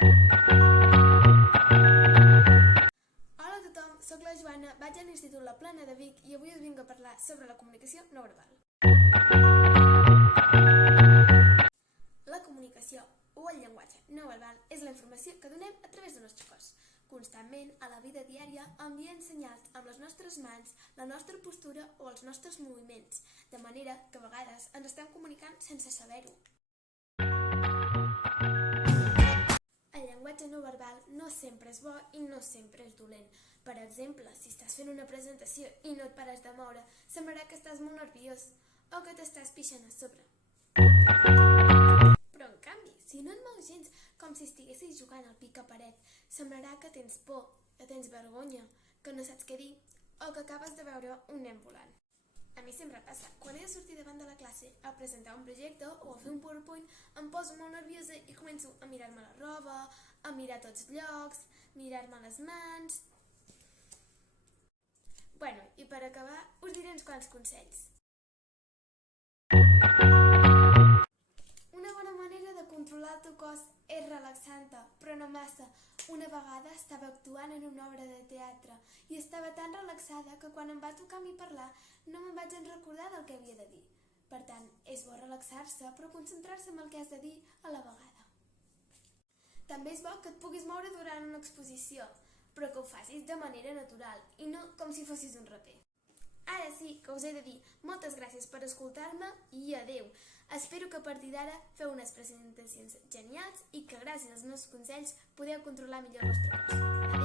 Hola a tothom, soc la Joana, vaig a l'Institut La Plana de Vic i avui us vinc a parlar sobre la comunicació no verbal. La comunicació o el llenguatge no verbal és la informació que donem a través del nostre cos. Constantment, a la vida diària, enviem senyals amb les nostres mans, la nostra postura o els nostres moviments, de manera que a vegades ens estem comunicant sense saber-ho. El llenguatge no verbal no sempre és bo i no sempre és dolent. Per exemple, si estàs fent una presentació i no et pares de moure, semblarà que estàs molt nerviós o que t'estàs pixant a sobre. Però en canvi, si no et mous gens, com si estiguessis jugant al pica-paret, semblarà que tens por, que tens vergonya, que no saps què dir o que acabes de veure un nen volant. A mi sempre passa, quan he de sortir davant de la classe a presentar un projecte o a fer un PowerPoint, em poso molt nerviosa i començo a mirar-me la roba, a mirar tots llocs, mirar-me les mans. Bueno, i per acabar, us diré uns quants consells. Una bona manera de controlar el teu cos és relaxant-te, però no massa. Una vegada estava actuant en una obra de teatre i estava tan relaxada que quan em va tocar a mi parlar no me'n vaig recordar del que havia de dir. Per tant, és bo relaxar-se però concentrar-se en el que has de dir a la vegada. També és bo que et puguis moure durant una exposició, però que ho facis de manera natural i no com si fossis un raper. Ara sí que us he de dir moltes gràcies per escoltar-me i adeu. Espero que a partir d'ara feu unes presentacions genials i que gràcies als meus consells podeu controlar millor el vostre cos.